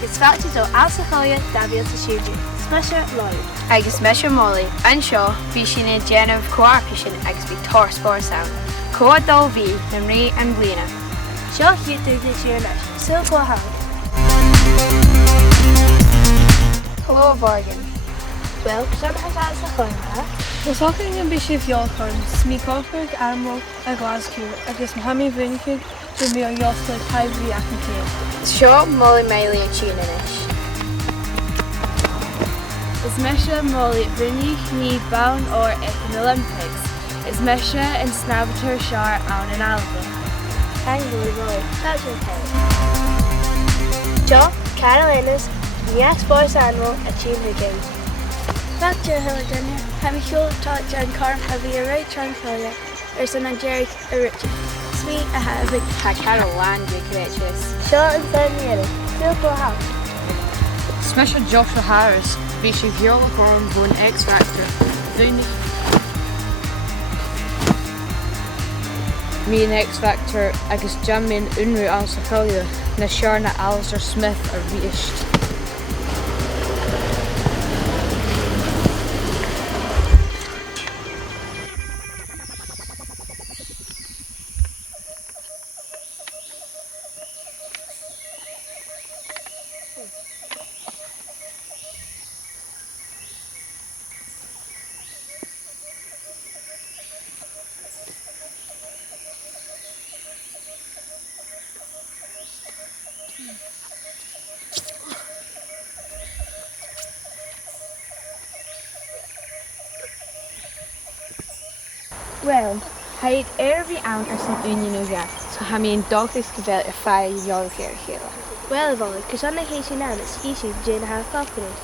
agus feachtas ó alsa Choille dábíalta siúdú. Smeise Lloyd. Agus meisir Molly, anseo, bhí sin é déanamh comharpa sin agus bhí tóspóir saon. Cóad dul bhí na mrí an bliana. Seo hiútú na siar leis, sil go hang. Hello, Morgan. Well, sub has alsa Choille. Was talking an bit of Yolcorn, smí Corpig Animal a Glasgow, agus Mohammed Vinicig to me a Yosla Tybri Achnacane. Seo Molly Miley a Tunanis. Is Mesha Molly Vinny ní bound or at the Olympics. Is Mesha and Snabator Shar on an album. Hang Roy, that's okay. Joe, Carolinas, Niax Boys Animal a Tunanis Games. Back to Hillardonia, have a short touch and car have a right tranquilla, or some Nigeric a Richard. Sweet a having. Ha Caroline de Creatures. Short and Sunny, still go house. Smeisir Joshua Harris, bhí sé bheola orm bhún X Factor. Dúnig Mí an X Factor agus jamin unrú alsa Choille na searna Alistair Smith a rist. Well, haid bhí ann ar san union ó bheith, so ha míon dogtas go bhfuil ar fear dheolchéir chéile. Well, Volley, because on the case now, it's easy to do half confidence.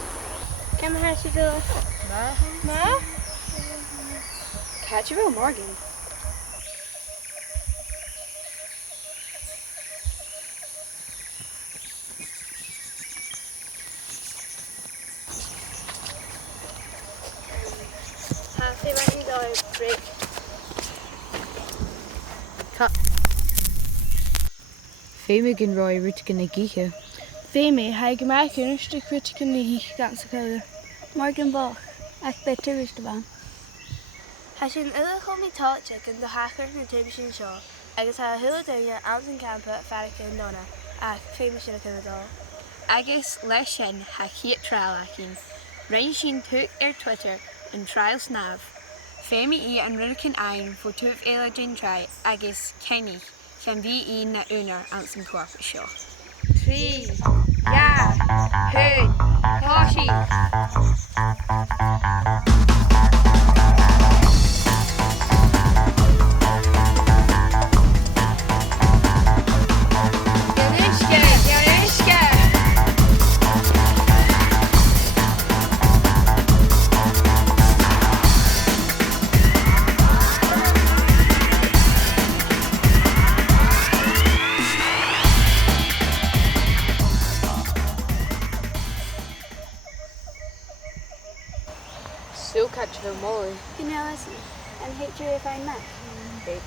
Come here, Sibylla. Ma? Catch you, Morgan. Happy when you go break. Féime gin roi rútegan na gíthe. Femi, haig my kunstrik Ritigan ní gansa Choille. Morgan Bach, ach better is the van. Has sin illa chomí táte gan do hachar na tibsin seo, agus ha Hillardonia out in campa Farrica and Donna, ach famous sin a Canada. Agus leis sin ha chiat trial achin. Rain sin tuk ar Twitter an trial snav. Femi an Rurkin ein for tuf eile din try agus Kenny can be na unar an some corporate show. 3, yeah, hood, Toshi. Still catch the Molly. You know, listen, and hate you if I met. H.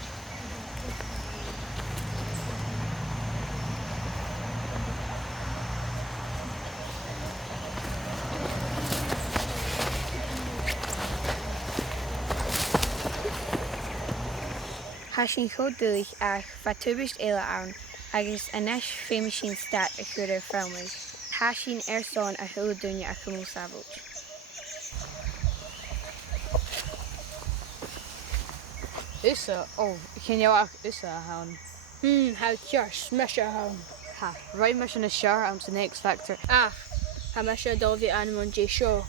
Ha sin chodúich ach fa tubist eile ann agus inis féimi sin stat a chuidir filmers. Ha sin son a Hillardonia a chumú savúch. Isa, cyn iawn ach isa a hawn. How your Mesha home. Ha, rhaid me sin na sear am san X Factor. Ah, ha Mesha Dolvi Animal J show.